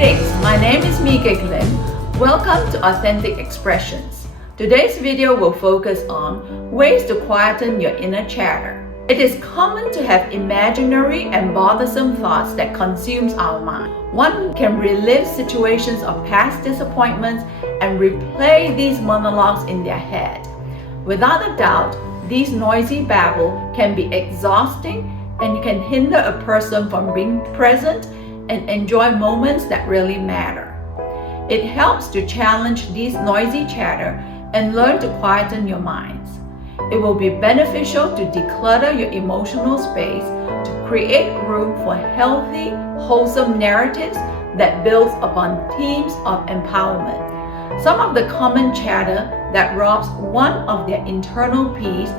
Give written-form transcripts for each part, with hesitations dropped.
Greetings, my name is Quieten. Welcome to Authentic Expressions. Today's video will focus on ways to quieten your inner chatter. It is common to have imaginary and bothersome thoughts that consumes our mind. One can relive situations of past disappointments and replay these monologues in their head. Without a doubt, these noisy babble can be exhausting and can hinder a person from being present and enjoy moments that really matter. It helps to challenge these noisy chatter and learn to quieten your minds. It will be beneficial to declutter your emotional space to create room for healthy, wholesome narratives that builds upon themes of empowerment. Some of the common chatter that robs one of their internal peace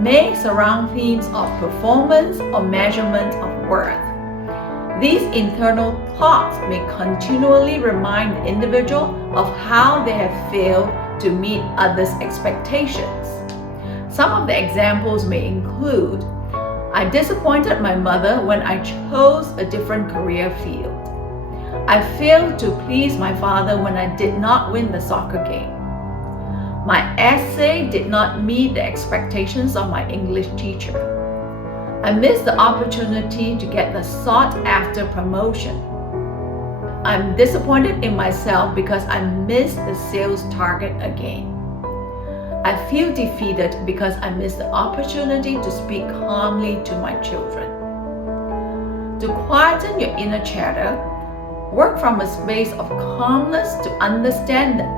may surround themes of performance or measurement of worth. These internal thoughts may continually remind the individual of how they have failed to meet others' expectations. Some of the examples may include, I disappointed my mother when I chose a different career field. I failed to please my father when I did not win the soccer game. My essay did not meet the expectations of my English teacher. I missed the opportunity to get the sought-after promotion. I'm disappointed in myself because I missed the sales target again. I feel defeated because I missed the opportunity to speak calmly to my children. To quieten your inner chatter, work from a space of calmness to understand the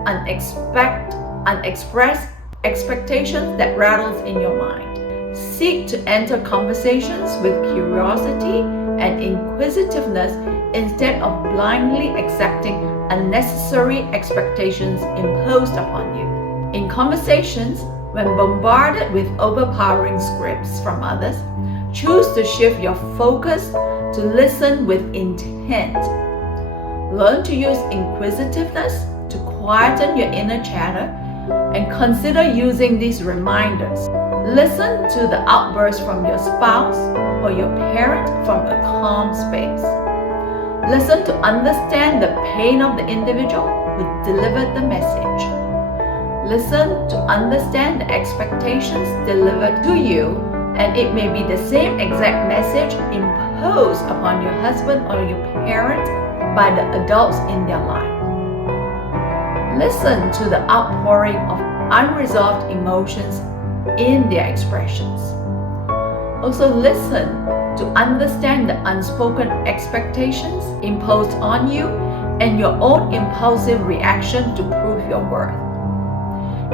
unexpressed expectations that rattles in your mind. Seek to enter conversations with curiosity and inquisitiveness instead of blindly accepting unnecessary expectations imposed upon you. In conversations, when bombarded with overpowering scripts from others, choose to shift your focus to listen with intent. Learn to use inquisitiveness to quieten your inner chatter and consider using these reminders. Listen to the outburst from your spouse or your parent from a calm space. Listen to understand the pain of the individual who delivered the message. Listen to understand the expectations delivered to you, and it may be the same exact message imposed upon your husband or your parent by the adults in their life. Listen to the outpouring of unresolved emotions in their expressions. Also listen to understand the unspoken expectations imposed on you and your own impulsive reaction to prove your worth.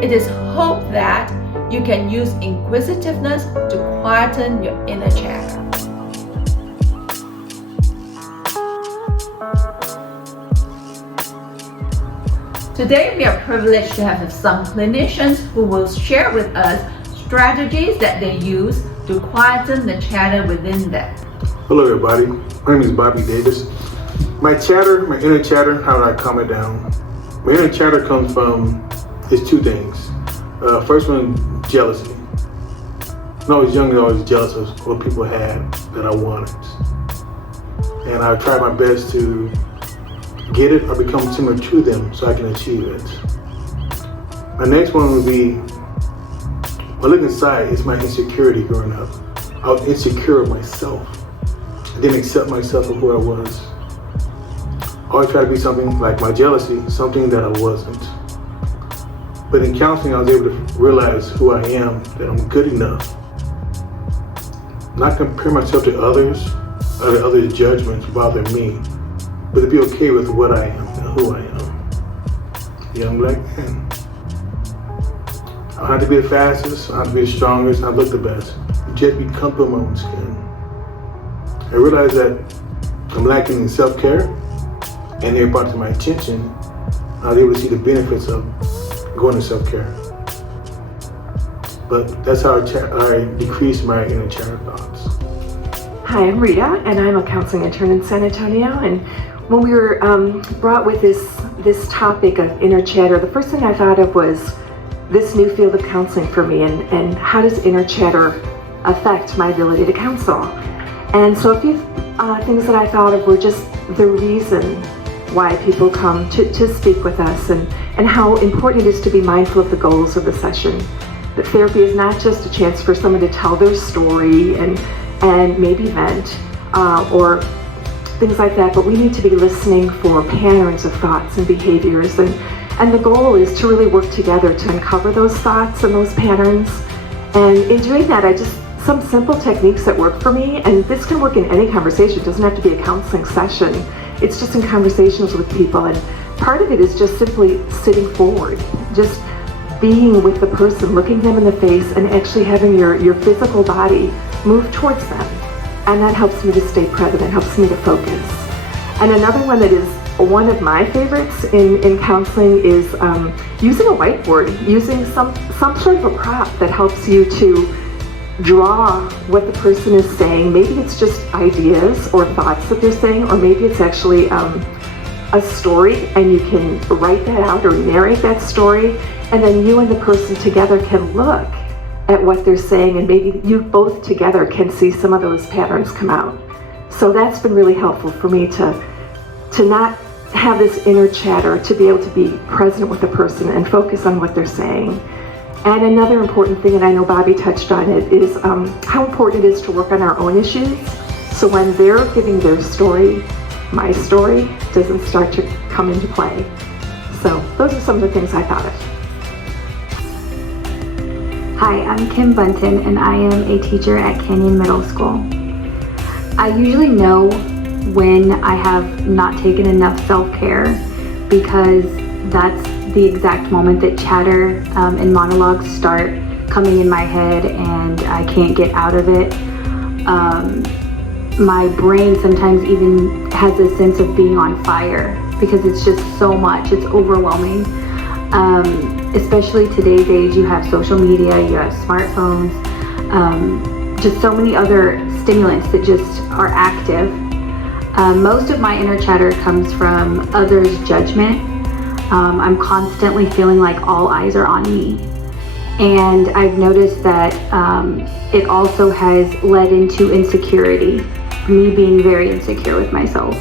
It is hoped that you can use inquisitiveness to quieten your inner chatter. Today we are privileged to have some clinicians who will share with us strategies that they use to quieten the chatter within them. Hello everybody, my name is Bobby Davis. My inner chatter, how do I calm it down? My inner chatter comes from, it's two things. First one, jealousy. When I was young, I was always jealous of what people had that I wanted. And I tried my best to get it or become similar to them so I can achieve it. My next one would be, when I look inside, it's my insecurity growing up. I was insecure of myself. I didn't accept myself for who I was. I always tried to be something like my jealousy, something that I wasn't. But in counseling, I was able to realize who I am, that I'm good enough. Not compare myself to others, or to others' judgments bother me, but to be okay with what I am and who I am. Young black man. I don't have to be the fastest, I don't have to be the strongest, I don't look the best. Just be comfortable in my own skin. I realized that I'm lacking in self-care, and they brought to my attention. I was able to see the benefits of going to self-care. But that's how I decrease my inner chatter thoughts. Hi, I'm Rita, and I'm a counseling intern in San Antonio. And when we were brought with this topic of inner chatter, the first thing I thought of was this new field of counseling for me, and how does inner chatter affect my ability to counsel? And so a few things that I thought of were just the reason why people come to speak with us, and how important it is to be mindful of the goals of the session. That therapy is not just a chance for someone to tell their story and maybe vent or things like that, but we need to be listening for patterns of thoughts and behaviors, and the goal is to really work together to uncover those thoughts and those patterns. And in doing that, some simple techniques that work for me, and this can work in any conversation, it doesn't have to be a counseling session, it's just in conversations with people, and part of it is just simply sitting forward, just being with the person, looking them in the face, and actually having your physical body move towards them. And that helps me to stay present, it helps me to focus. And another one that is one of my favorites in counseling is using a whiteboard, using some sort of a prop that helps you to draw what the person is saying. Maybe it's just ideas or thoughts that they're saying, or maybe it's actually a story, and you can write that out or narrate that story, and then you and the person together can look at what they're saying, and maybe you both together can see some of those patterns come out. So that's been really helpful for me to not have this inner chatter, to be able to be present with the person and focus on what they're saying. And another important thing, and I know Bobby touched on it, is how important it is to work on our own issues. So when they're giving their story, my story doesn't start to come into play. So those are some of the things I thought of. Hi, I'm Kim Bunton, and I am a teacher at Canyon Middle School. I usually know when I have not taken enough self-care, because that's the exact moment that chatter and monologues start coming in my head and I can't get out of it. My brain sometimes even has a sense of being on fire because it's just so much, it's overwhelming. Especially today's age, you have social media, you have smartphones, just so many other stimulants that just are active. Most of my inner chatter comes from others' judgment. I'm constantly feeling like all eyes are on me. And I've noticed that it also has led into insecurity, me being very insecure with myself.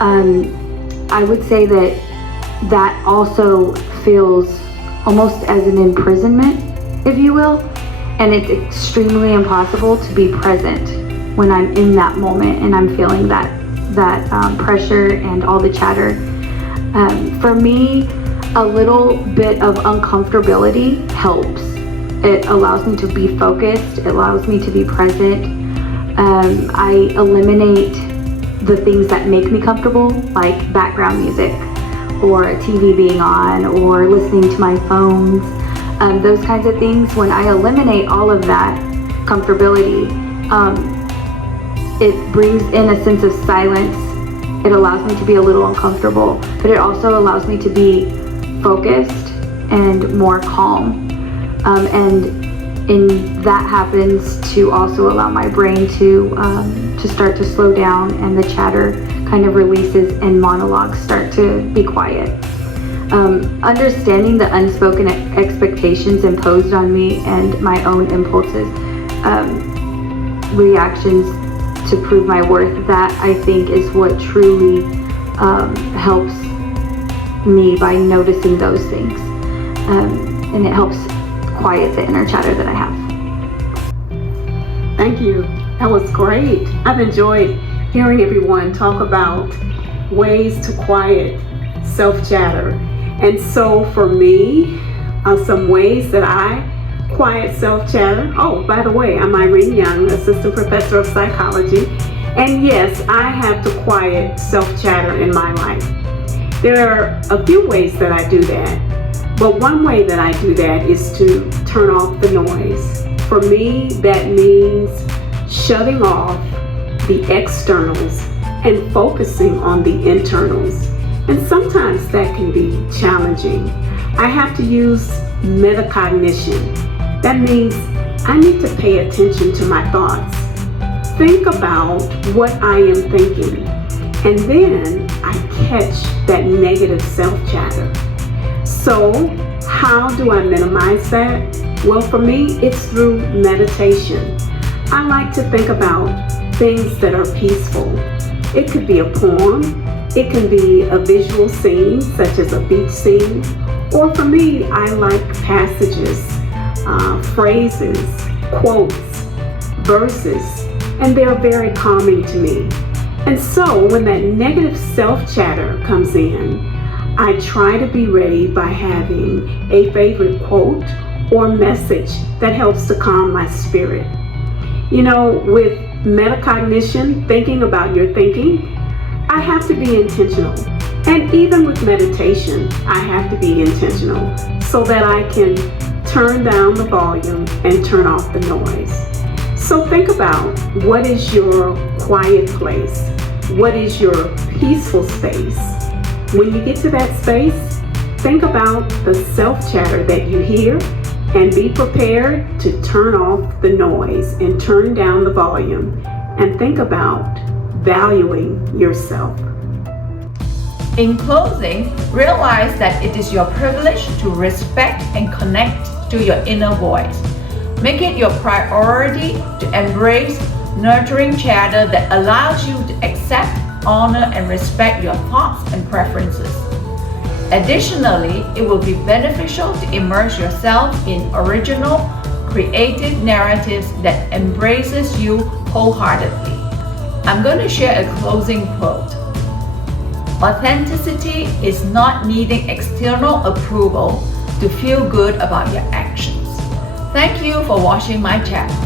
I would say that also feels almost as an imprisonment, if you will, and it's extremely impossible to be present when I'm in that moment and I'm feeling that pressure and all the chatter. For me, a little bit of uncomfortability helps. It allows me to be focused, it allows me to be present. I eliminate the things that make me comfortable, like background music, or a TV being on, or listening to my phones, those kinds of things. When I eliminate all of that comfortability, it brings in a sense of silence. It allows me to be a little uncomfortable, but it also allows me to be focused and more calm. And that happens to also allow my brain to start to slow down, and the chatter kind of releases and monologues start to be quiet. Understanding the unspoken expectations imposed on me and my own impulses, reactions to prove my worth, that I think is what truly helps me, by noticing those things. And it helps quiet the inner chatter that I have. Thank you. That was great. I've enjoyed hearing everyone talk about ways to quiet self-chatter. And so for me, some ways that I quiet self-chatter. Oh, by the way, I'm Irene Young, Assistant Professor of Psychology. And yes, I have to quiet self-chatter in my life. There are a few ways that I do that. But one way that I do that is to turn off the noise. For me, that means shutting off the externals and focusing on the internals. And sometimes that can be challenging. I have to use metacognition. That means I need to pay attention to my thoughts. Think about what I am thinking, and then I catch that negative self-chatter. So how do I minimize that? Well, for me, it's through meditation. I like to think about things that are peaceful. It could be a poem, It can be a visual scene, such as a beach scene, or for me, I like passages, phrases, quotes, verses, and they're very calming to me. And so when that negative self-chatter comes in, I try to be ready by having a favorite quote or message that helps to calm my spirit. You know, with metacognition, thinking about your thinking, I have to be intentional. And even with meditation, I have to be intentional so that I can turn down the volume and turn off the noise. So think about, what is your quiet place? What is your peaceful space? When you get to that space, think about the self-chatter that you hear and be prepared to turn off the noise and turn down the volume, and think about valuing yourself. In closing, realize that it is your privilege to respect and connect to your inner voice. Make it your priority to embrace nurturing chatter that allows you to accept, honor, and respect your thoughts and preferences. Additionally, it will be beneficial to immerse yourself in original, creative narratives that embraces you wholeheartedly. I'm going to share a closing quote. Authenticity is not needing external approval to feel good about your actions. Thank you for watching my channel.